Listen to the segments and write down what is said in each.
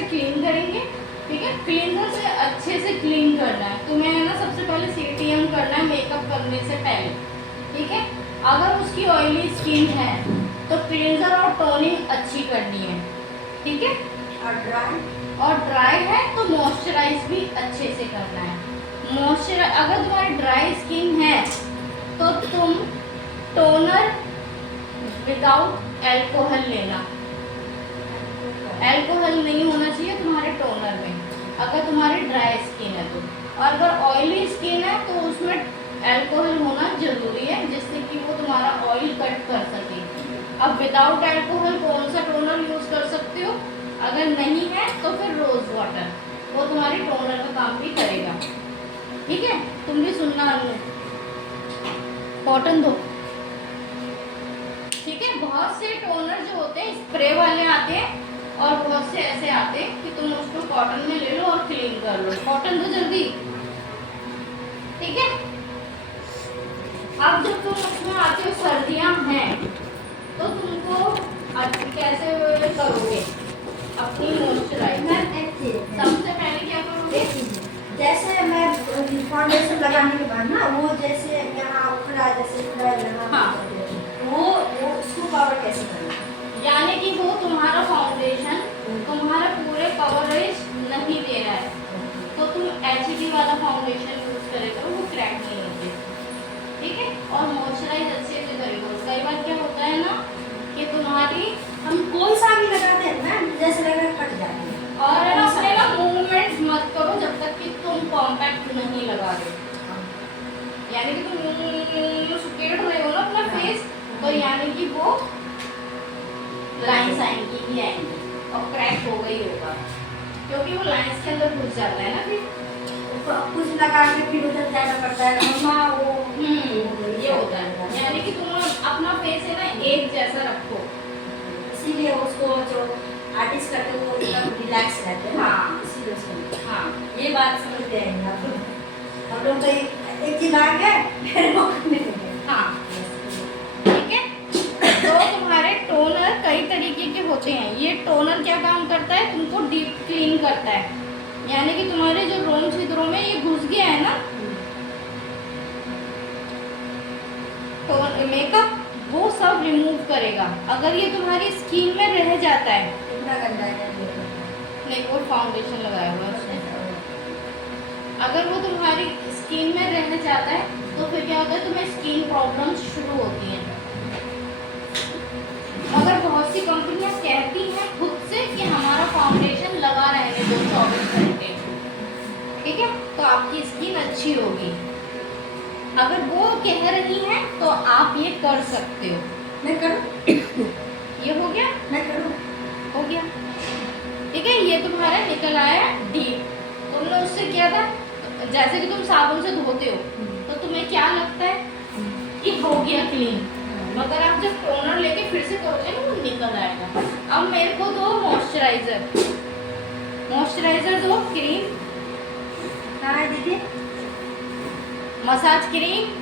से क्लीन करेंगे। ठीक है, क्लीनर से अच्छे से क्लीन करना है तुम्हें, है ना। सबसे पहले CTM करना है मेकअप करने से पहले। ठीक है, अगर उसकी ऑयली स्किन है तो क्लींजर और टोनिंग अच्छी करनी है। ठीक है, और ड्राई है तो मॉइस्चराइज भी अच्छे से करना है। अगर तुम्हारी ड्राई स्किन है तो तुम टोनर विदाउट अल्कोहल लेना। अल्कोहल नहीं होना चाहिए तुम्हारे टोनर में, अगर तुम्हारी ड्राई स्किन है तो। और अगर ऑयली स्किन है तो उसमें अल्कोहल होना जरूरी है, जिससे कि वो तुम्हारा ऑयल कट कर सके। अब विदाउट अल्कोहल कौन सा टोनर यूज कर सकते हो? अगर नहीं है तो फिर रोज वाटर, वो तुम्हारे टोनर का काम भी करेगा। ठीक है, तुम भी सुनना। कॉटन दो। ठीक है, बहुत से टोनर जो होते हैं स्प्रे वाले आते हैं और बहुत से ऐसे आते हैं कि तुम उसको कॉटन में ले लो और क्लीन कर लो। कॉटन दो जल्दी। ठीक है, अब जब तुम उसमें आते हो, सर्दियां हैं तो तुमको कैसे करोगे अपनी मॉइस्चराइज? सबसे पहले क्या करोगे? जैसे मैं फाउंडेशन लगाने के बाद ना, वो जैसे यहाँ उखड़ा जैसे उखड़ा लगा, हाँ, वो उसको कवर कैसे करें? यानी कि वो तुम्हारा फाउंडेशन तुम्हारा पूरे कवरेज नहीं दे रहा है, तो तुम HD वाला फाउंडेशन यूज करे करो, वो क्रैक नहीं होते। ठीक है, और मॉइस्चराइज अच्छे से करेगा। कई बार क्या होता है ना कि तुम्हारी हम कोई सा भी लगाते हैं ना, जैसे लगा फट जाती है। और है ना, अपने ना मूवमेंट मत करो जब तक कि तुम कॉम्पैक्ट नहीं लगा रहे। यानी कि तुम सुकेड़ रहे हो ना अपना फेस, तो यानी कि वो लाइंस आएंगी ही आएंगी और क्रैक हो गई होगा, क्योंकि वो लाइंस के अंदर घुस जाता है ना। फिर कुछ लगा के फिर उधर जाना पड़ता है, मम्मा वो ये होता है। यानी कि तुम अपना फेस है ना एक जैसा रखो, इसीलिए उसको जो आर्टिस्ट करते हैं वो एकदम रिलैक्स रहते हैं। हाँ, इसीलिए उसको हाँ, ये बात समझते हैं हम लोग। तो एक चीज आ गए फिर वो हाँ। ठीक है, तो तुम्हारे टोनर कई तरीके के होते हैं। ये टोनर क्या काम करता है? तुमको डीप क्लीन करता है, यानी कि तुम्हारे जो रोम छिद्रों में ये घुस गया है ना तो मेकअप, वो सब रिमूव करेगा। अगर ये तुम्हारी स्किन में रह जाता है, कितना गंदा है नहीं वो फाउंडेशन लगाया हुआ है, अगर वो तुम्हारी स्किन में रह जाता है तो फिर क्या होता है, तुम्हें स्किन प्रॉब्लम्स शुरू होती हैं। मगर बहुत सी कंपनियां कहती हैं खुद से कि हमारा फाउंडेशन लगा रहने दो 24 घंटे। ठीक है, तो आपकी स्किन अच्छी होगी। अगर वो कह रही हैं तो आप ये कर सकते हो। मैं करूं? ये हो गया, मैं करूं? हो गया। ठीक है, ये तुम्हारा निकल आया डीप। तुमने उससे किया था, जैसे कि तुम साबुन से धोते हो तो तुम्हें क्या लगता है कि हो गया क्लीन, मगर आप जब टोनर लेके फिर से करोगे ना वो निकल आएगा। अब मेरे को दो मॉइस्चराइजर, मॉइस्चराइजर दो, क्रीम, हाँ दीदी, मसाज क्रीम।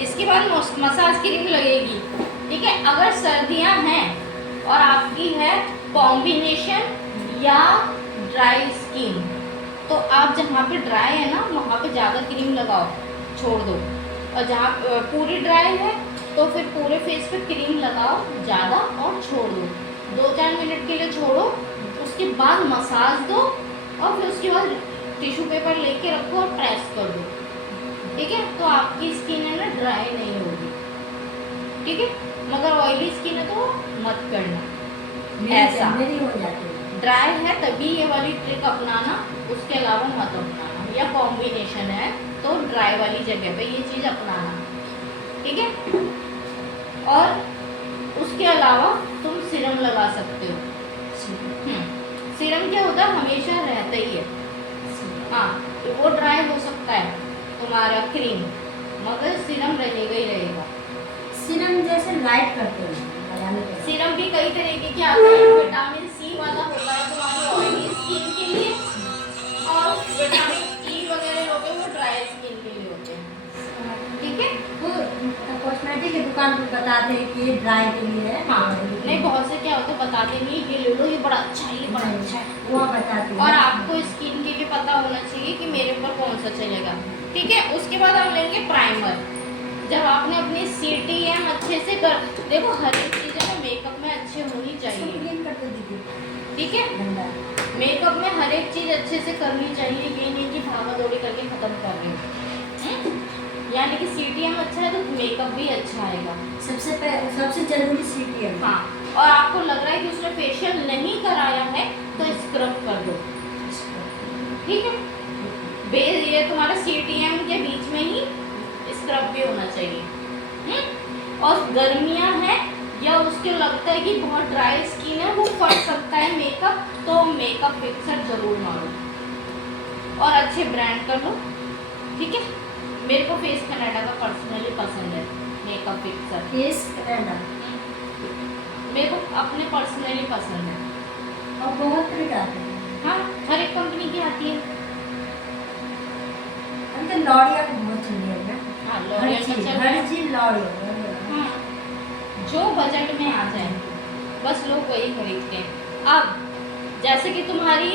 इसके बाद मसाज क्रीम लगेगी। ठीक है, अगर सर्दियां हैं और आपकी है कॉम्बिनेशन या ड्राई स्किन, तो आप जहाँ पे ड्राई है ना वहाँ पे ज़्यादा क्रीम लगाओ, छोड़ दो। और जहाँ पूरी ड्राई है तो फिर पूरे फेस पे क्रीम लगाओ ज़्यादा और छोड़ दो। 2-4 मिनट के लिए छोड़ो, उसके बाद मसाज दो और फिर उसके बाद टिश्यू पेपर लेके रखो और प्रेस कर दो। ठीक है, तो आपकी स्किन है ना ड्राई नहीं होगी। ठीक है, मगर ऑयली स्किन है तो मत करना ऐसा। मेरी हो जाती है। ड्राई है तभी ये वाली ट्रिक अपनाना, उसके अलावा मत अपनाना। या कॉम्बिनेशन है तो ड्राई वाली जगह पे ये चीज़ अपनाना। ठीक है, और उसके अलावा तुम सीरम लगा सकते हो। सीरम क्या होता है, हमेशा रहता ही है। हाँ, तो वो ड्राई हो सकता है तुम्हारा क्रीम, मगर सीरम रहेगा ही रहेगा। सीरम जैसे लाइट करते हैं, सीरम भी कई तरीके के आते हैं। विटामिन C वाला होता है तुम्हारी ऑयली स्किन के लिए, और विटामिन E वगैरह होते हैं वो ड्राई स्किन के लिए होते हैं। ठीक है, वो कॉस्मेटिक की दुकान पर बताते हैं कि ये ड्राई के लिए है, है। हाँ नहीं, बहुत से क्या होता है बताते नहीं, ये ले लो, ये बड़ा अच्छा है, ये बड़ा अच्छा है। वो बताते हैं। और आपको स्किन के लिए पता होना चाहिए कि मेरे ऊपर कौन सा चलेगा। ठीक है, उसके बाद हम लेंगे प्राइमर। जब आपने अपनी CTM अच्छे से कर, देखो हर एक चीज़ है ना मेकअप में अच्छी होनी इसको चाहिए। क्लीन कर दो दीदी। ठीक है, गंदा। मेकअप में हर एक चीज़ अच्छे से करनी चाहिए, ये नहीं कि भागा दौड़ी करके ख़त्म कर रहे हो। यानी कि CTM अच्छा है तो मेकअप भी अच्छा आएगा। सबसे जरूरी CTM। हाँ, और आपको लग रहा है कि उसने फेशियल नहीं कराया है तो स्क्रब कर दो। ठीक है, बेस ये तुम्हारा CTM के बीच में ही स्क्रब भी होना चाहिए। और गर्मियां हैं या उसके लगता है कि बहुत ड्राई स्किन है, वो फट सकता है मेकअप, तो मेकअप फिक्सर जरूर मारो और अच्छे ब्रांड कर लो। ठीक है, मेरे को फेस कनाडा का पर्सनली पसंद है मेकअप फिक्सर। फेस कनाडा मेरे को अपने पर्सनली पसंद है। और बहुत तरह के आते हैं। हाँ, हर एक कंपनी की आती है। हम तो लॉरियल बहुत सुनी है ना। हाँ, हर लॉरियल का चीज चल रहा है। लॉरियल। हाँ, जो बजट में आ जाए बस लोग वही खरीदते हैं। अब जैसे कि तुम्हारी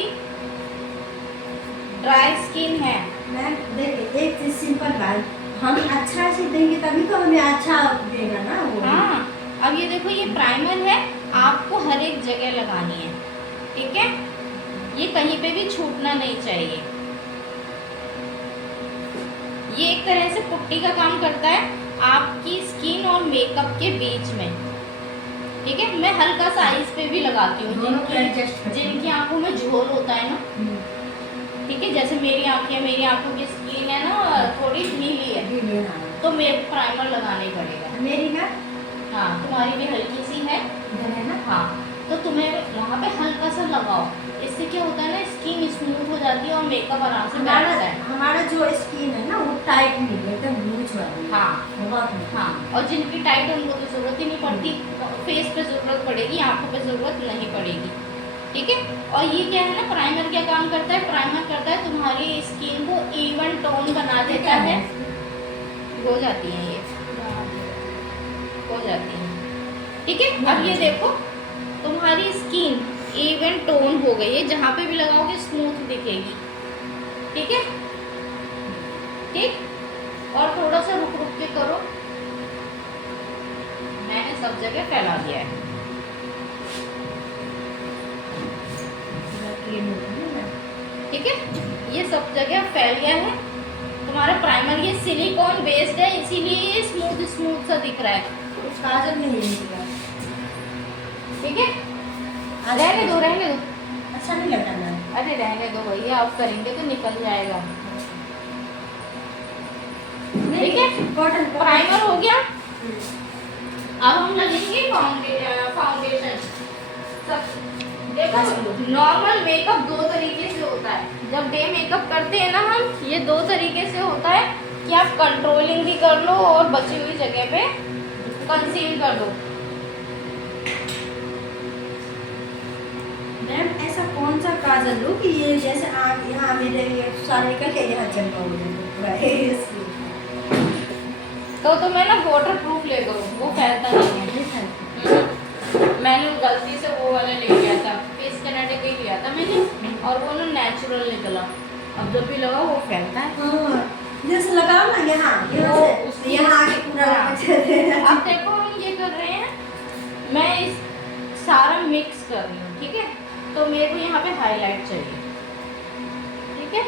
ड्राई स्किन है, मैम देखिए एक चीज सिंपल बात, हम अच्छा से देंगे तभी तो हमें अच्छा देगा ना वो। हाँ अब ये देखो, ये प्राइमर है, आपको हर एक जगह लगानी है। ठीक है, ये कहीं पे भी छूटना नहीं चाहिए। ये एक तरह से पुट्टी का काम करता है आपकी स्किन और मेकअप के बीच में। ठीक है, मैं हल्का सा आईज पे भी लगाती हूँ, दोनों को adjust करते हैं। जिनकी आंखों में झोल होता है ना। हम्म। ठीक है, जैसे मेरी आंखों की स्किन है ना थोड़ी ढीली है, जी हाँ। तो मेरे को प्राइमर लगाना ही पड़ेगा। मेरी ना हाँ, तुम्हारी भी हल्की सी है। इधर है ना। हाँ, तो तुम्हें वहाँ पे हल्का सा लगाओ, इससे क्या होता है ना स्किन स्मूथ हो जाती है और मेकअप आराम से बैठता है। हमारा जो स्किन है ना वो टाइट नहीं है, एकदम लूज वाली है। हाँ बहुत हाँ, और जिनकी टाइट है उनको तो ज़रूरत ही नहीं पड़ती, फेस पे ज़रूरत पड़ेगी, आंखों पे ज़रूरत नहीं पड़ेगी। ठीक है, और ये क्या है ना, प्राइमर क्या काम करता है, प्राइमर करता है तुम्हारी स्किन को इवन टोन बना देता है। हो जाती है ये, हो जाती है। ठीक है, अब ये देखो तुम्हारी स्किन इवन टोन हो गई है, जहाँ पे भी लगाओगे स्मूथ दिखेगी। ठीक है, ठीक, और थोड़ा सा रुक रुक के करो, मैंने सब जगह फैला दिया है। ठीक है, ये सब जगह फैल गया है तुम्हारा प्राइमर। ये सिलिकॉन बेस्ड है, इसीलिए ये स्मूथ स्मूथ सा दिख रहा है। कुछ काजल नहीं है। ठीक है, रहने दो रहने दो। अच्छा नहीं लगता मैम। अरे रहने दो भैया, आप करेंगे तो निकल जाएगा। ठीक है, कॉटन प्राइमर हो गया। अब हम लगेंगे फाउंडेशन। देखो, नॉर्मल मेकअप दो तरीके से होता है। जब डे मेकअप करते हैं ना हम, ये दो तरीके से होता है कि आप कंट्रोलिंग भी कर लो और बची हुई जगह पे कंसील कर दो। मैम ऐसा कौन सा काजल लो कि ये जैसे आँख यहाँ मेरे ये सारे निकल के यहाँ चमका हो जाए। तो मैं ना वाटर प्रूफ ले करो, वो फैलता नहीं है। मैंने गलती से वो वाला ले लिया था, फेस कनाडा का ही लिया था मैंने, और वो ना नेचुरल निकला। अब जब भी लगा वो फैलता है। हाँ, जैसे लगाओ ना यहाँ उसकी यहाँ आके पूरा अब देखो हम ये कर रहे हैं, मैं इस सारा मिक्स कर रही हूँ। ठीक है, तो मेरे को यहाँ पे हाईलाइट चाहिए। ठीक है,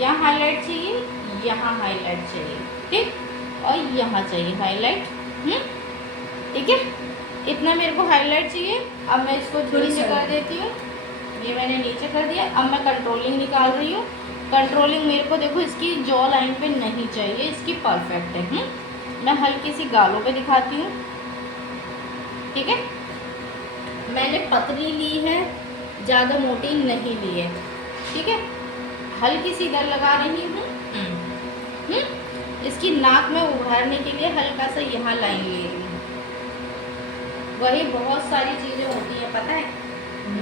यहाँ हाईलाइट चाहिए, यहाँ हाईलाइट चाहिए, ठीक, और यहाँ चाहिए हाईलाइट। ठीक है, इतना मेरे को हाईलाइट चाहिए। अब मैं इसको थोड़ी सी कर देती हूँ, ये मैंने नीचे कर दिया। अब मैं कंट्रोलिंग निकाल रही हूँ। कंट्रोलिंग मेरे को देखो इसकी जॉ लाइन पे नहीं चाहिए, इसकी परफेक्ट है। मैं हल्की सी गालों पे दिखाती हूँ। ठीक है, मैंने पतली ली है, ज़्यादा मोटी नहीं ली है। ठीक है, हल्की सी इधर लगा रही हूँ। इसकी नाक में उभारने के लिए हल्का सा यहाँ लाइन ले रही हूँ। वही बहुत सारी चीज़ें होती हैं, पता है।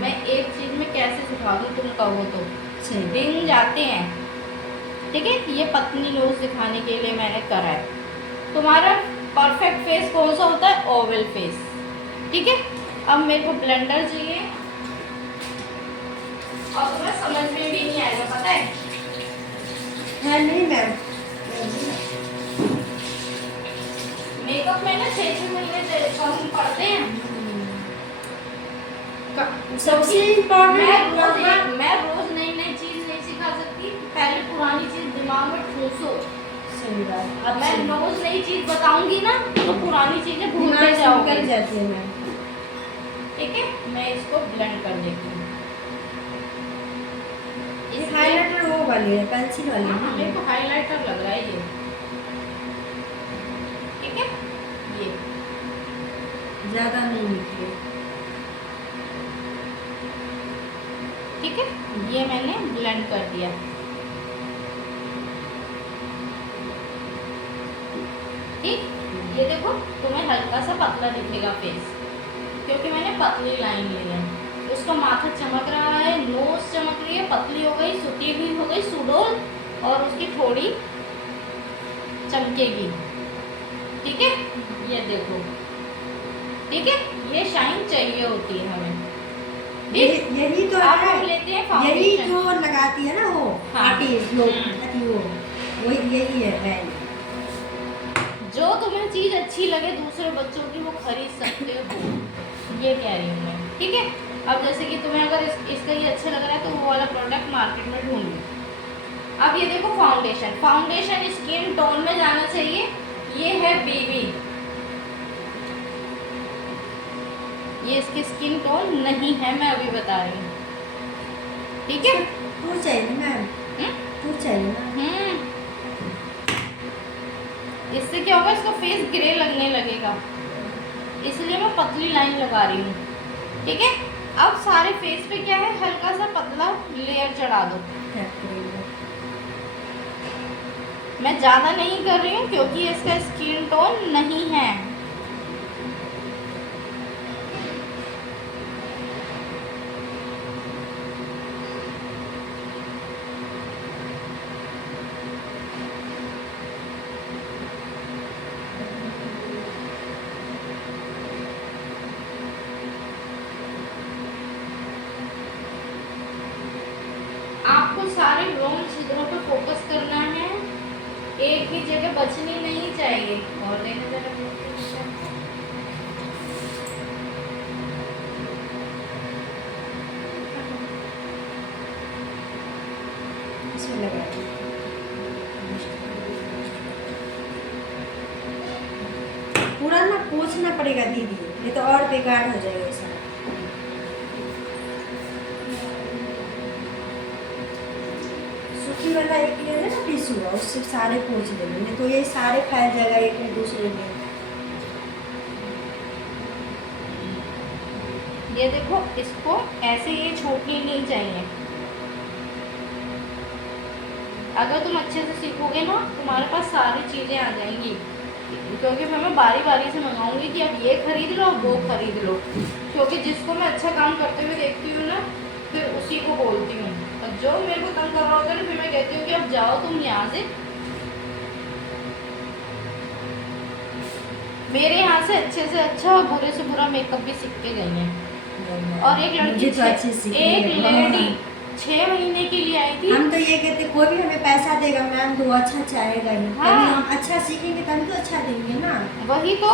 मैं एक चीज़ में कैसे सिखा दूँ, तुम कहो तो दिन जाते हैं। ठीक है, ये पतली नोज दिखाने के लिए मैंने करा है। तुम्हारा परफेक्ट फेस कौन सा होता है, ओवल फेस। ठीक है, अब मेरे को ब्लेंडर चाहिए और तुम्हें समझ में भी नहीं आएगा, पता है? नहीं मैम। मेकअप में ना 6-6 महीने हम पढ़ते हैं। सबसे मैं इम्पोर्टेंट रोज नई नई चीज नहीं सिखा सकती, पहले पुरानी चीज दिमाग में ठूसो। सही बात। अब मैं रोज नई चीज बताऊंगी ना तो पुरानी चीजें भूलते जाओगे। कर जाती है मैम। ठीक है, मैं इसको ब्लेंड कर देती हूँ। ये हाइलाइटर वो वाली है, पेंसिल वाली है। हाँ, मेरे को हाइलाइटर लग रहा है ये। ठीक है, ये ज्यादा नहीं निकले। ठीक है, ये मैंने ब्लेंड कर दिया। ठीक, ये देखो तुम्हें हल्का सा पतला दिखेगा फेस, क्योंकि मैंने पतली लाइन ली है। उसका माथा चमक रहा है, नोज चमक रही है, पतली हो गई, सुती हुई हो गई, सुडोल, और उसकी थोड़ी चमकेगी। ठीक है, ये देखो। ठीक है, ये शाइन चाहिए होती है हमें। यही तो अब है। हम लेते हैं यही फाउंडेशन। जो लगाती है ना वो हाँ। आर्टिस्ट लोग, वो वही यही है। जो तुम्हें चीज अच्छी लगे दूसरे बच्चों की, वो खरीद सकते हो, ये कह रही हूँ मैं। ठीक है, अब जैसे कि तुम्हें अगर इसका ये अच्छा लग रहा है तो वो वाला प्रोडक्ट मार्केट में ढूंढ लो। अब ये देखो फाउंडेशन। फाउंडेशन स्किन टोन में जाना चाहिए। ये है बीबी, ये इसकी स्किन टोन नहीं है, मैं अभी बता रही हूँ। ठीक है, टू चाहिए ना मैम, टू चाहिए ना। इससे क्या होगा, इसका फेस ग्रे लगने लगेगा, इसलिए मैं पतली लाइन लगा रही हूँ। ठीक है, अब सारे फेस पे क्या है, हल्का सा पतला लेयर चढ़ा दो। मैं ज़्यादा नहीं कर रही हूँ क्योंकि इसका स्किन टोन नहीं है। आपको सारे रोम छिद्रों पे फोकस करना है, एक भी जगह बचनी नहीं चाहिए। और देखो जरा, इसमें लगा पूरा ना पोंछना पड़ेगा दीदी, ये तो और बेकार हो जाएगा ऐसा। सूखी वाला एक ले लेना टिश्यू, उससे सारे पोंछ देंगे, नहीं तो ये सारे फैल जाएगा एक में दूसरे में। ये देखो, इसको ऐसे ये छोड़नी नहीं चाहिए। अगर तुम अच्छे से सीखोगे ना, तुम्हारे पास सारी चीज़ें आ जाएंगी। क्योंकि फिर मैं बारी बारी से मंगाऊंगी कि अब ये खरीद लो, अब वो खरीद लो, क्योंकि जिसको मैं अच्छा काम करते हुए देखती हूँ ना, फिर उसी को बोलती हूँ। और जो मेरे को तंग कर रहा होता है ना, फिर मैं कहती हूँ कि अब जाओ तुम यहाँ से। मेरे यहाँ से अच्छे से अच्छा और बुरे से बुरा मेकअप भी सीख के गई है। और एक लड़की, एक लेडी 6 महीने के लिए आई थी। हम तो ये कहते कोई भी हमें पैसा देगा मैम तो वो अच्छा चाहेगा ही। हाँ। तभी हम अच्छा सीखेंगे तभी तो अच्छा देंगे ना। वही तो,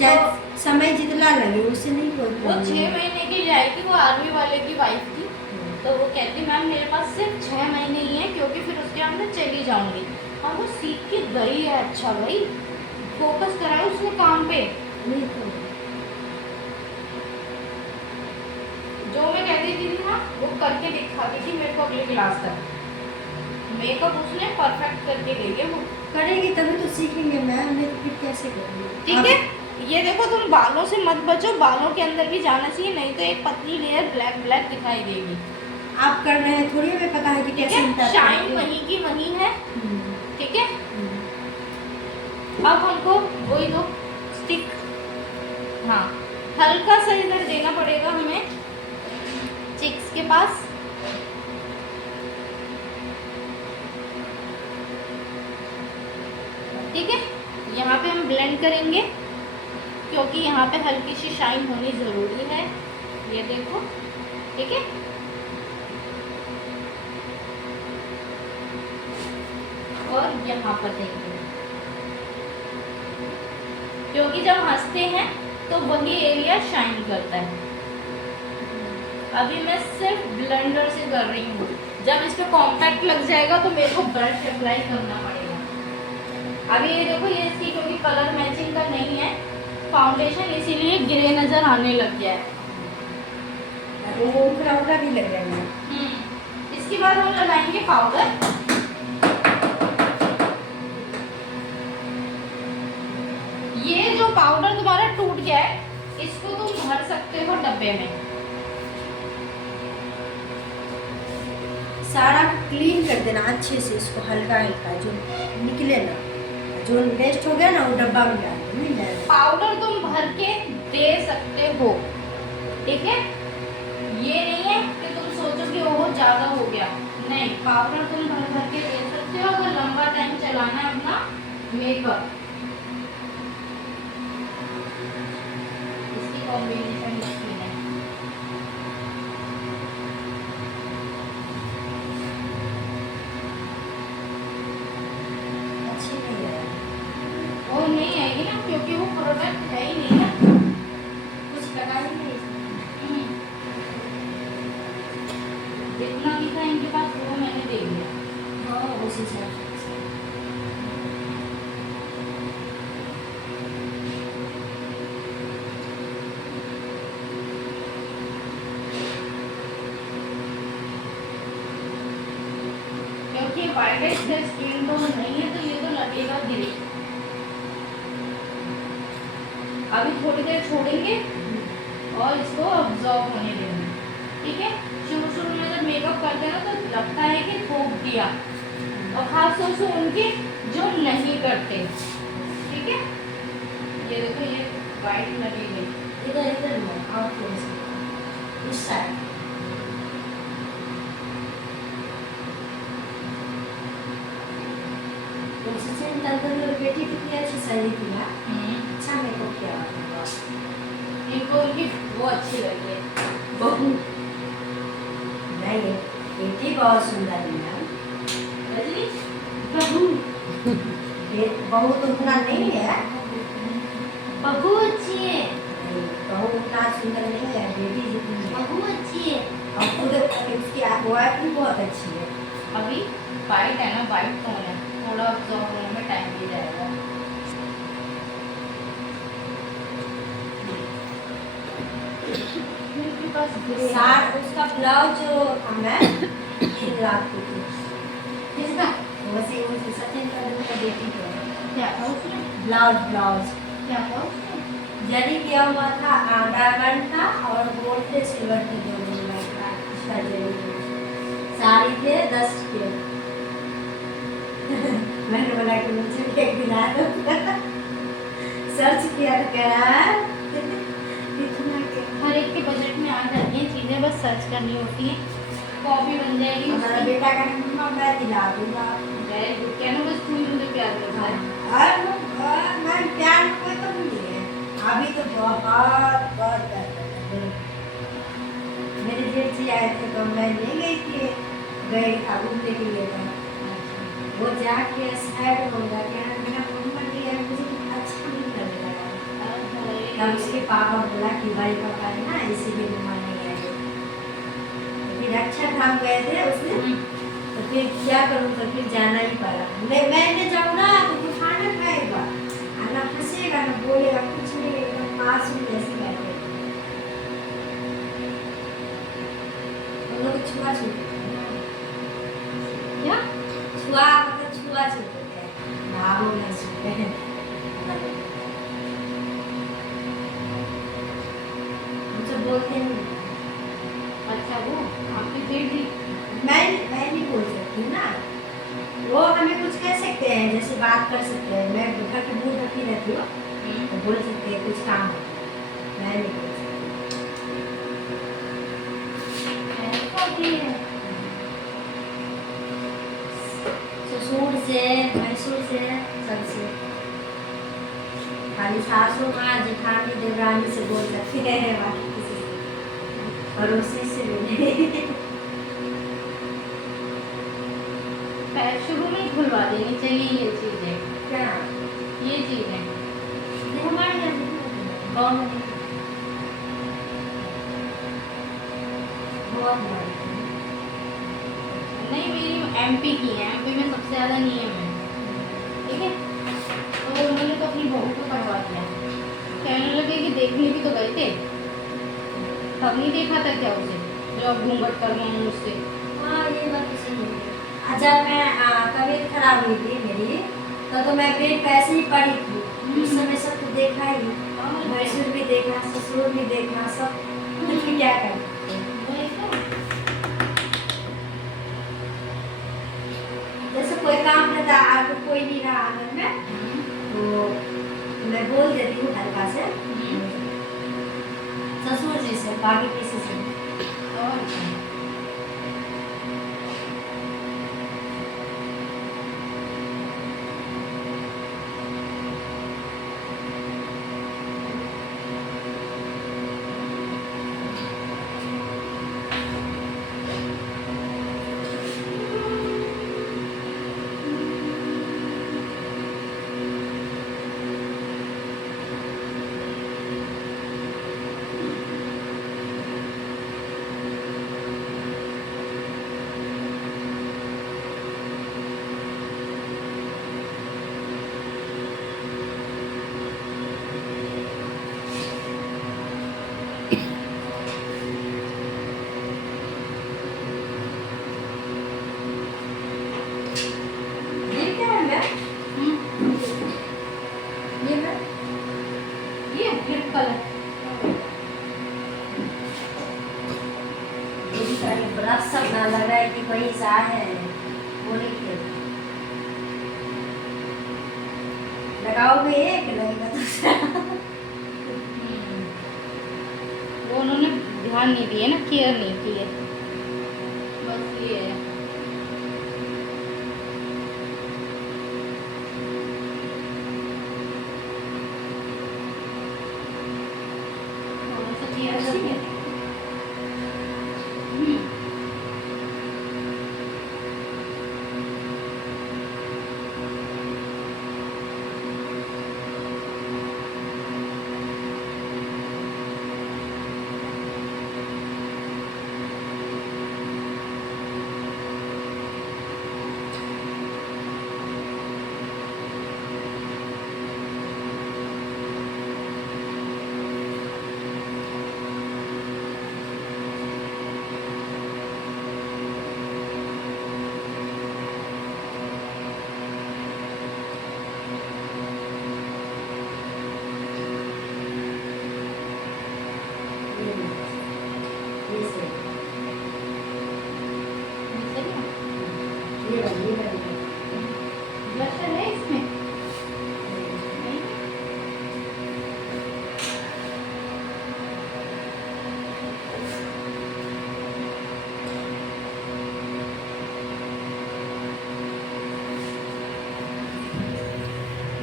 चाहे समय जितना लगे उससे नहीं कोई वो 6 महीने के लिए आई थी, वो आर्मी वाले की वाइफ थी। तो वो कहती मैम मेरे पास सिर्फ 6 महीने ही है, क्योंकि फिर उसके बाद मैं चली जाऊंगी। और वो सीख के गई है। अच्छा भाई, फोकस कराया उसने काम पे। नहीं तो जो मैं कहती थी ना, वो करके दिखाती थी मेरे को अगले क्लास तक। मेकअप उसने परफेक्ट करके गई है। वो करेगी तभी तो सीखेंगे मैम, नहीं तो फिर कैसे करेंगे। ठीक है, ये देखो तुम बालों से मत बचो, बालों के अंदर भी जाना चाहिए, नहीं तो एक पतली लेयर ब्लैक ब्लैक दिखाई देगी। आप कर रहे हैं, थोड़ी हमें पता है कि कैसे इम्पैक्ट शाइन वहीं की वहीं है। ठीक है, अब हमको वही दो स्टिक। हाँ, हल्का सा इधर देना पड़ेगा हमें चिक्स के पास। ठीक है, यहाँ पे हम ब्लेंड करेंगे क्योंकि यहाँ पे हल्की सी शाइन होनी ज़रूरी है। ये देखो, ठीक है। और यहाँ पर देखिए, क्योंकि जब हंसते हैं तो वही एरिया शाइन करता है। अभी मैं सिर्फ ब्लेंडर से कर रही हूँ। जब इस पे कॉम्पैक्ट लग जाएगा तो मेरे को ब्रश अप्लाई करना पड़ेगा। अभी ये देखो, ये इसकी क्योंकि कलर मैचिंग का नहीं है फाउंडेशन, इसीलिए ग्रे नज़र आने लग गया है। वो उखड़ा भी लग रहा है। इसके बाद हम लगाएंगे पाउडर। ये जो पाउडर तुम्हारा टूट गया है, इसको तुम भर सकते हो डब्बे में। सारा क्लीन कर देना अच्छे से, इसको हल्का हल्का जो निकले ना, जो वेस्ट हो गया ना वो डब्बा में डाल दो, नहीं जाएगा। पाउडर तुम भर के दे सकते हो, ठीक है। ये नहीं है कि तुम सोचो कि वो ज़्यादा हो गया, नहीं, पाउडर तुम भर भर के दे सकते हो अगर लंबा टाइम चलाना है अपना मेकअप। इसकी कॉम्बिनेशन अच्छी है। अच्छी नहीं है, वो नहीं आएगी ना, क्योंकि वो प्रोडक्ट है ही नहीं ना, कुछ लगा ही नहीं इसमें। जितना भी था इनके पास वो मैंने दे दिया। हाँ उसी हिसाब से। क्योंकि वाइट स्किन टोन नहीं है तो ये तो लगेगा ग्रे। अभी थोड़ी देर छोड़ेंगे और इसको ऑब्जॉर्व होने देंगे, ठीक है। शुरू में जब मेकअप करते हैं ना तो लगता है कि थोप दिया, और खास तौर से उनके जो नहीं करते, ठीक है। ये देखो, ये वाइट लगेगी। इधर इधर लो, और थोड़ी सी इस साइड। तो सचिन तेंदुलकर बेटी कितनी अच्छी सही थी ना, अच्छा मेकअप किया हुआ। इनको उनकी वो अच्छी लगी है, बहू नहीं, बेटी बहुत सुंदर है मैम। रजनी। बहू बहू तो उतना नहीं है, बहू अच्छी है, बहू उतना सुंदर नहीं है, बेटी जितनी है। बहू अच्छी है। और खुद उसकी वाइफ भी बहुत अच्छी है। अभी वाइट है ना, वाइट टोन है, थोड़ा ऑब्जॉर्व होने में टाइम भी जाएगा। मेरे पास ग्रे सार उसका ब्लाउज जो मैं रात को थी, किसका? वैसे वो सचिन तेंदुलकर बेटी को क्या था उसमें? ब्लाउज क्या था उसमें? जरी किया हुआ था, डायमंड था और गोल्ड थे, सिल्वर थे, दोनों में इसका जरी। साड़ी थे 10 के। मैंने बोला कि मुझे भी एक दिला दो। सर्च किया तो कह रहा है इतना के हर एक के बजट में आ जाती हैं चीज़ें, बस सर्च करनी होती है, कॉपी बन जाएगी हमारा उसकी। बेटा का मम्मा मैं दिला दूंगा। वेरी गुड, कहना बस तू ही मुझे प्यार करता है। और मैं प्यार में कोई तो नहीं है, अभी तो बहुत बहुत करता है। मेरे जेठ जी आए थे तो मैं ले गई थी, गई था घूमने के लिए। तो वो जाके साइड हो गया, क्या मेरा मम्मा दिया मुझे अच्छा नहीं लग रहा है। तब उसके पापा बोला कि भाई पापा है ना, इसीलिए मम्मा नहीं आई। फिर अच्छा काम गए थे उसने, तो फिर क्या करूँ, तो फिर जाना ही पड़ा। मैं जाऊँ ना तो वो खाना खाएगा, ना हंसेगा ना बोलेगा, कुछ नहीं, एकदम मासूम जैसे बैठे। हम लोग छुआ छूते क्या? छुआ मतलब छुआ छूते थे, भावों में छूते हैं। मुझे बोलते नहीं। अच्छा, वो आपकी बेटी? मैं नहीं बोल सकती ना, वो हमें कुछ कह सकते हैं, जैसे बात कर सकते हैं। मैं घर के दूर रखी रहती हूँ तो बोल सकते हैं कुछ काम हो, मैं नहीं बोल सकती। ससुर से, भैंसुर से, सबसे खाली सासू माँ जेठानी देवरानी से बोल सकती है, बाकी किसी से पड़ोसी से भी नहीं। शुरू में ही खुलवा देनी चाहिए ये चीजें, क्या ये चीजें नहीं, हमारे यहाँ नहीं होती। गाँव में नहीं। बहुत बड़ी। नहीं, मेरी एमपी की है, एमपी में सबसे ज़्यादा नियम है, ठीक है। तो उन्होंने तो अपनी बहू को करवा दिया, कहने लगे कि देखने भी तो गए थे, तब नहीं देखा था क्या उसे, जो अब घूंघट करवाऊँ मुझसे। हाँ ये बात तो सही है। अच्छा, मैं तबीयत खराब हुई थी मेरी, तो मैं पेट पे ऐसे ही पड़ी थी, उस समय सब तो देखा ही, भैंसुर भी देखा, ससुर भी देखा, सब फिर क्या करते। वही तो। जैसे कोई काम रहता आगे कोई नहीं रहा आंगन में, तो मैं बोल देती हूँ हल्का से ससुर जी से, बाकी किसी से नहीं। और क्या। ये क्या है मैं? ये मैं ये ब्लैक कलर, ये ब्रश सब ना लग रहा है कि वही सा है, वो नहीं खेल लगाओगे एक लगेगा दूसरा। वो उन्होंने ध्यान नहीं दिया ना, केयर नहीं की है, बस ये है। थोड़ा सा केयर करके। ये से ये वाली ब्लशर है इसमें? नहीं?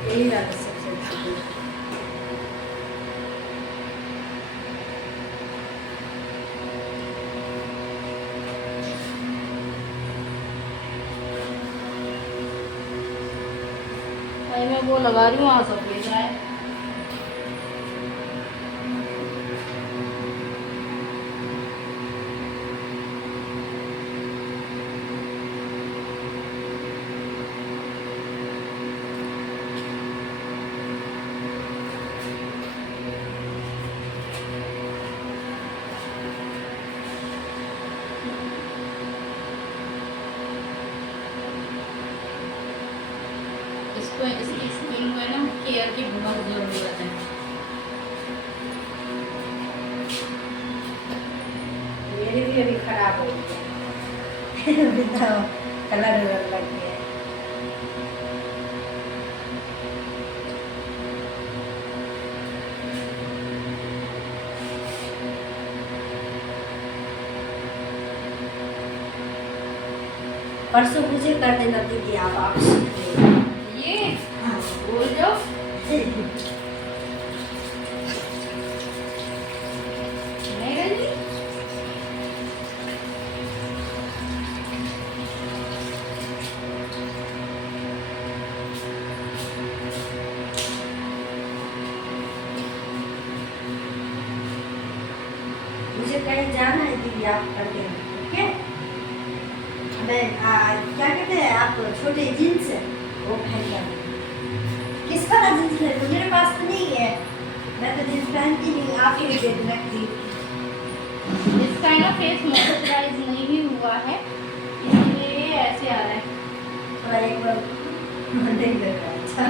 यही वाला सबसे अच्छा है। भाई मैं वो लगा रही हूँ, वहाँ सब ले जाए। इसको, इसकी स्किन को है ना केयर की बहुत ज़रूरत है। मेरी भी अभी खराब हो गई है। अभी तो कलर लग गया है। परसों मुझे कर देना दीदी, आप ये बोल जाओ, कहीं जाना है दीदी आप करते हैं, ठीक है? मैं क्या कहते हैं आप छोटे जीन्स है वो पहन कर, किस वाला जीन्स है तो मेरे पास तो नहीं है, मैं तो जीन्स पहनती नहीं, आप ही दे देना प्लीज। इसका है ना फेस मॉइस्चराइज नहीं हुआ है, इसलिए ये ऐसे आ रहा है। थोड़ा एक बार नहीं लग रहा अच्छा।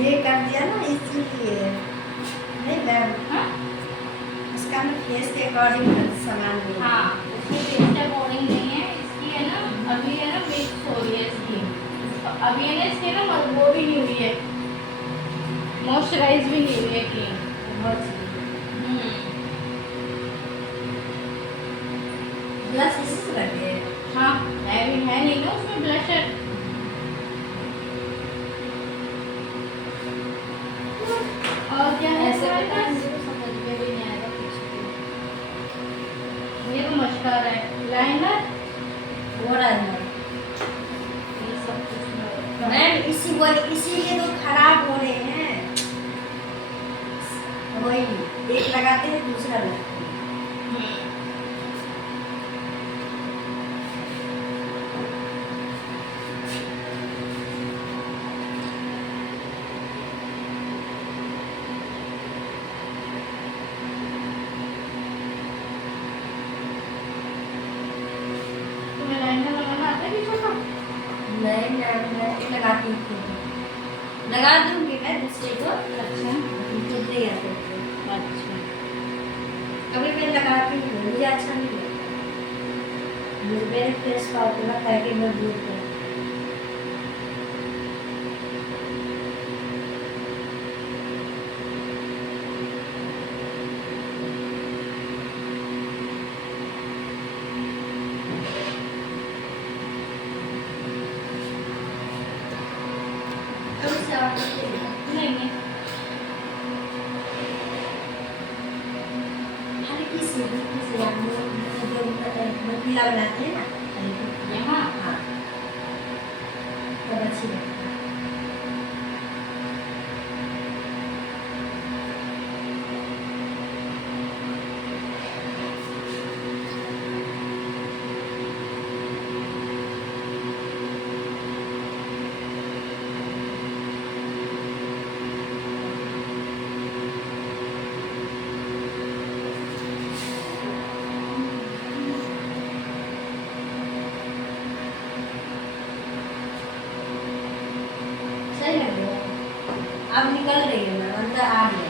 ये कर दिया ना इसलिए नहीं मैम, हाँ इसका ना फेस के अकॉर्डिंग सामान नहीं है। हाँ, इसकी फेस के अकॉर्डिंग नहीं है, इसकी है ना अभी है ना मिक्स हो रही है इसकी, तो अभी है ना इसकी ना वो भी नहीं हुई है, मॉइस्चराइज भी नहीं हुई है क्रीम। बहुत ब्लश इसी से लगे हैं। हाँ है भी, है नहीं ना उसमें ब्लशर। और क्या है ऐसे हमारे पास? समझ में भी नहीं आएगा कुछ भी। ये तो मस्कारा है, लाइनर, वो रहा ये सब कुछ में। मैम इसीलिए तो खराब हो रहे हैं, वही एक लगाते हैं दूसरा लगाते हैं। तुम्हें लाइनर लगाना आता है किसी को? नहीं मैं लगाती हूँ, लगा दूंगी मैं दूसरे को, अच्छा खुद नहीं आते थे। अच्छा। कभी मैं लगाती हूँ, मुझे अच्छा नहीं लगता, मेरे फेस पर लगता है कि मैं दूर करूँ। कब से आप करते हैं? नहीं नहीं, हल्की सी आप जो पीला बनाते हैं ना, हल्की यहाँ हाँ तब अच्छी लगती है। सही लग रहा है, अब निकल रही है ना, अंदर आ गया।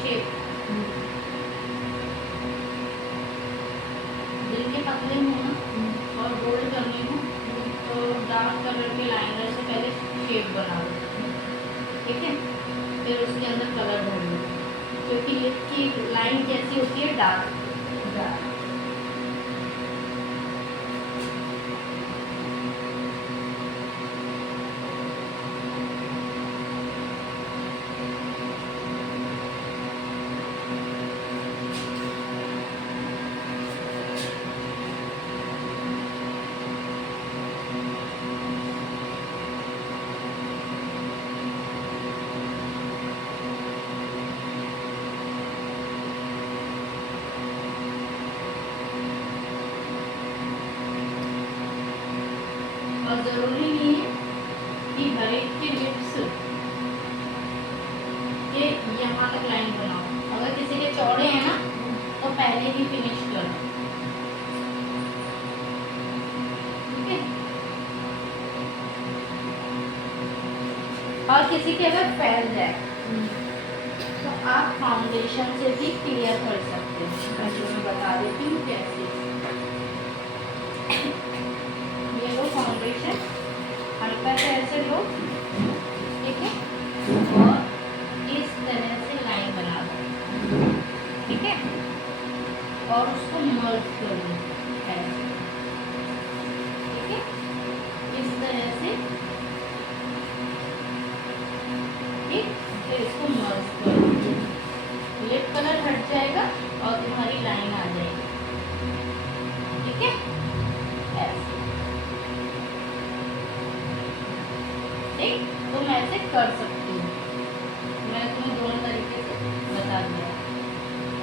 शेप दिल के पतले हो ना और गोल्ड करने हो तो डार्क कलर के लाइनर से पहले शेप बना लो, ठीक है, फिर उसके अंदर कलर भर लो, क्योंकि लिप की लाइन कैसी होती है, डार्क। और ज़रूरी नहीं है फिर यहाँ तक लाइन बनाओ। अगर किसी के चौड़े हैं ना तो पहले ही फिनिश करो, ठीक है। और किसी के अगर फैल जाए तो आप फाउंडेशन से भी क्लियर कर सकते हैं। मैं तुम्हें बता देती हूँ कैसे। ये लो फाउंडेशन, हल्का सा ऐसे लो, ठीक है, और इस तरह से लाइन बना दो, ठीक है, और उसको मर्ज कर लो ऐसे, ठीक है, इस तरह से, ठीक। फिर इसको मर्ज कर लो, लिप कलर हट जाएगा और तुम्हारी लाइन आ जाएगी, ठीक है, ऐसे, ठीक। तुम ऐसे कर सकती हो, मैं तुम्हें दोनों तरीके से बता दिया।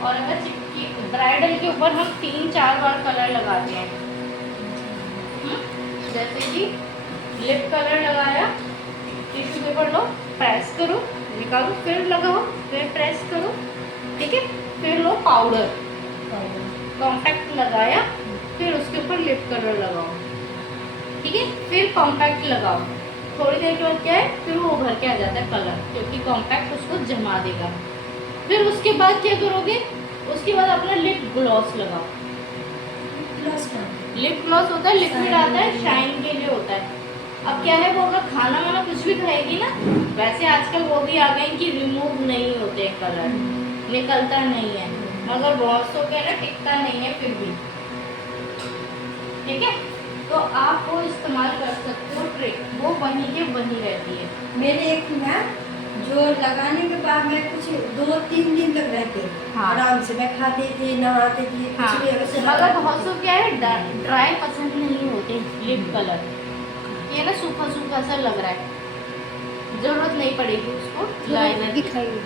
और अगर चिपकी ब्राइडल के ऊपर हम 3-4 बार कलर लगाते हैं, जैसे कि लिप कलर लगाया, टिश्यू पेपर लो, प्रेस करो, निकालो, फिर लगाओ, फिर प्रेस करो, ठीक है, फिर लो पाउडर, कॉम्पैक्ट लगाया, फिर उसके ऊपर लिप कलर लगाओ, ठीक है, फिर कॉम्पैक्ट लगाओ। थोड़ी देर के बाद क्या है, फिर वो उभर के आ जाता है कलर, क्योंकि कॉम्पैक्ट उसको जमा देगा। फिर उसके बाद क्या करोगे, उसके बाद अपना लिप ग्लॉस लगाओ। लिप ग्लॉस होता है, लिक्विड आता है, शाइन के लिए होता है। अब क्या है, वो अगर खाना वाना कुछ भी खाएगी ना, वैसे आजकल वो भी आ गए कि रिमूव नहीं होते कलर, निकलता नहीं है, मगर बहुत सो के ना टिकता नहीं है फिर भी, ठीक है। तो आप वो इस्तेमाल कर सकते हो ट्रिक, वो वहीं के वहीं रहती है। मेरे एक मैम जो लगाने के बाद मैं कुछ 2-3 दिन तक रहते, हाँ। आराम से मैं खाती थी, नहाती थी, हाँ, कुछ भी अगर से मगर लगाती बहुत थी। सो क्या है, ड्राई पसंद नहीं होते लिप कलर, ये ना सूखा सूखा सा लग रहा है, जरूरत नहीं पड़ेगी उसको लाइनर दिखाइए।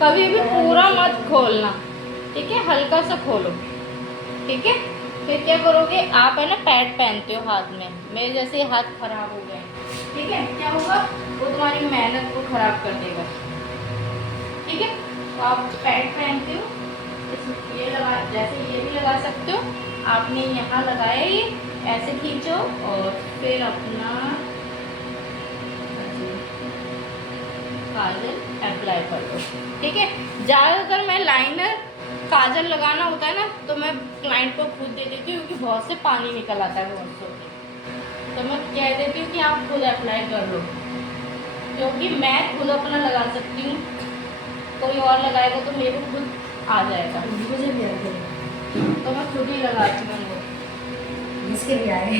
कभी भी पूरा मत खोलना, ठीक है, हल्का सा खोलो, ठीक है। फिर क्या करोगे, आप है ना पैड पहनते हो हाथ में, मेरे जैसे हाथ खराब हो गए, ठीक है, क्या होगा, वो तुम्हारी मेहनत को खराब कर देगा, ठीक है। तो आप पैड पहनते हो, ये लगा, जैसे ये भी लगा सकते हो, आपने यहाँ लगाया, ये ऐसे खींचो और फिर अपना काजल अप्लाई कर लो, ठीक है। ज़्यादातर मैं लाइनर काजल लगाना होता है ना, तो मैं क्लाइंट को खुद दे देती हूँ, क्योंकि बहुत से पानी निकल आता है बहुत से, तो मैं कह देती हूँ कि आप खुद अप्लाई कर लो, क्योंकि मैं खुद अपना लगा सकती हूँ, कोई और लगाएगा तो मेरे को खुद आ जाएगा, मुझे भी आते हैं, तो मैं खुद ही लगाती हूँ वो। इसके भी आए।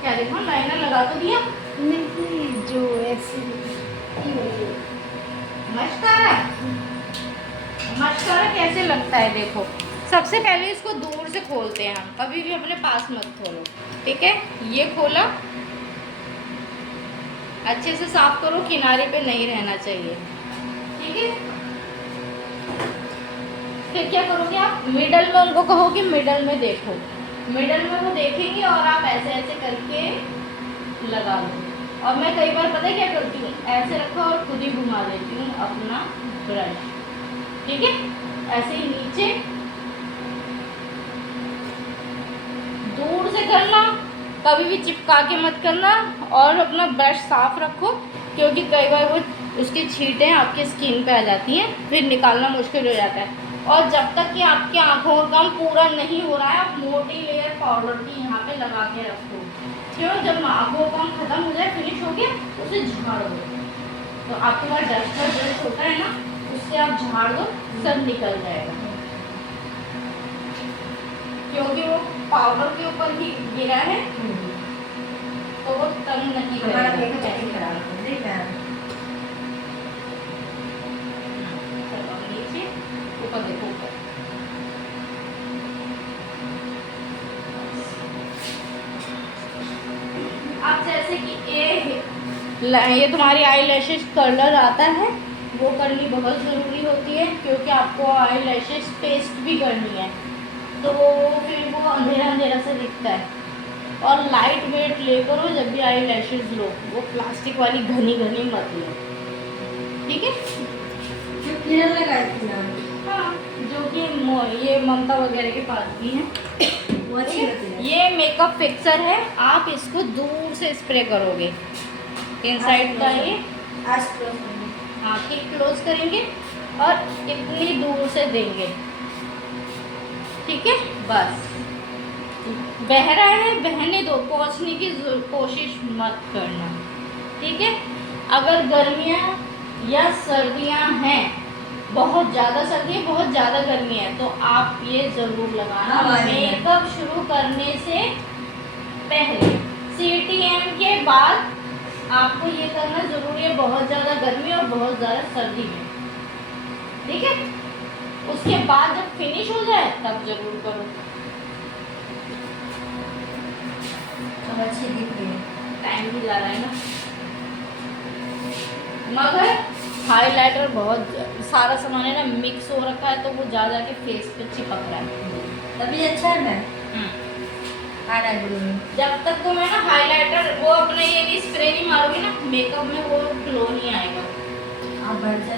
क्या देखो, लाइनर लगा तो दिया, नहीं, जो ऐसे मस्कारा, मस्कारा कैसे लगता है देखो। सबसे पहले इसको दूर से खोलते हैं हम, कभी भी अपने पास मत खोलो, ठीक है। ये खोला, अच्छे से साफ करो, किनारे पे नहीं रहना चाहिए, ठीक है। फिर क्या करोगे, आप मिडल में उनको कहो कि मिडल में देखो, मिडल में वो देखेंगे और आप ऐसे ऐसे करके लगा लो। और मैं कई बार पता है क्या करती हूँ, ऐसे रखा और खुद ही घुमा देती हूँ अपना ब्रश, ठीक है, ऐसे ही नीचे दूर से करना, कभी भी चिपका के मत करना, और अपना ब्रश साफ रखो, क्योंकि कई बार वो उसकी छींटें आपकी स्किन पे आ जाती हैं, फिर निकालना मुश्किल हो जाता है। और जब तक कि आपकी आँखों का काम पूरा नहीं हो रहा है, आप मोटी लेयर पाउडर की यहाँ पे लगा के रखो, क्यों, जब आँखों का काम खत्म हो जाए, फिनिश हो गया, उसे झाड़ दो, तो आपके पास डस्टर ब्रश होता है ना, उससे आप झाड़ दो, सब निकल जाएगा, क्योंकि वो पाउडर के ऊपर ही गिरा है, तो वो तंग नहीं हमारा करेगा। मेकअप कैसे खराब हो नहीं मैम। चलो नीचे, ऊपर देखो, ऊपर आप जैसे कि ये तुम्हारी आई लैशेस कर्लर आता है, वो करनी बहुत ज़रूरी होती है, क्योंकि आपको आई लैशेस पेस्ट भी करनी है, तो फिर वो अंधेरा अंधेरा से दिखता है, और लाइट वेट ले करो जब भी आई लैशेज लो, वो प्लास्टिक वाली घनी घनी मत लो, ठीक है। जो किरण लगाई थी ना, हाँ, जो कि ये ममता वगैरह के पास भी है। वो अच्छी होती है। ये मेकअप फिक्सर है, आप इसको दूर से स्प्रे करोगे, इनसाइड का ये आज क्लोज करना। हाँ कि क्लोज करेंगे और इतनी दूर से देंगे, ठीक है। बस बह रहा है, बहने दो, पहुंचने की कोशिश मत करना, ठीक है। अगर गर्मियाँ या सर्दियाँ हैं, बहुत ज़्यादा सर्दी है, बहुत ज़्यादा गर्मी है, तो आप ये ज़रूर लगाना हाँ, मेकअप शुरू करने से पहले। CTM के बाद आपको ये करना ज़रूरी है, बहुत ज़्यादा गर्मी और बहुत ज़्यादा सर्दी में, ठीक है। उसके बाद जब फिनिश हो जाए तब जरूर करो। अब अच्छी दिख रही है। टाइम भी जा रहा है ना, मगर हाइलाइटर बहुत सारा सामान है ना मिक्स हो रखा है, तो वो जा जाके फेस पे चिपक रहा है। तभी अच्छा है मैम, हाईलाइटर में। जब तक तुम है ना हाइलाइटर वो अपना ये नहीं स्प्रे नहीं मारोगी ना, मेकअप में वो ग्लो नहीं आएगा। आप बढ़ जाए